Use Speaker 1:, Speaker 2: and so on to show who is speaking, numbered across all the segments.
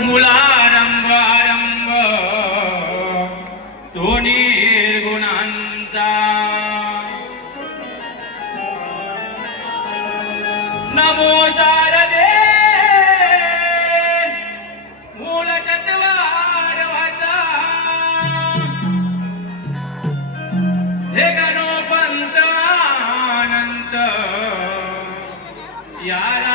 Speaker 1: मुलारंभ आरंभ. दोन्ही गुणांचा नमो शारदे. मूल चतवार वाचा. हे अनंत. यारा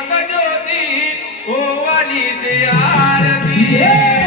Speaker 1: ભગજોતી ઓ વાલી દયાર દીએ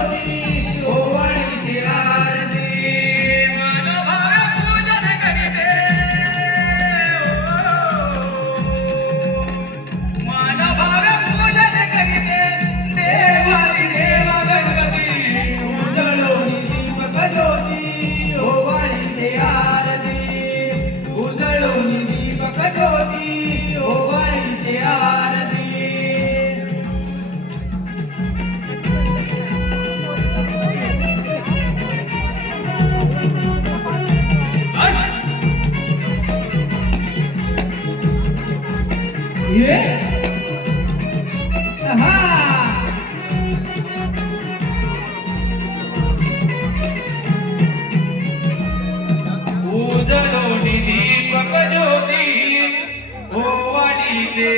Speaker 2: Lord. જોઈએ.
Speaker 1: ઉજળો દીદી પકડો દી હોવાની તે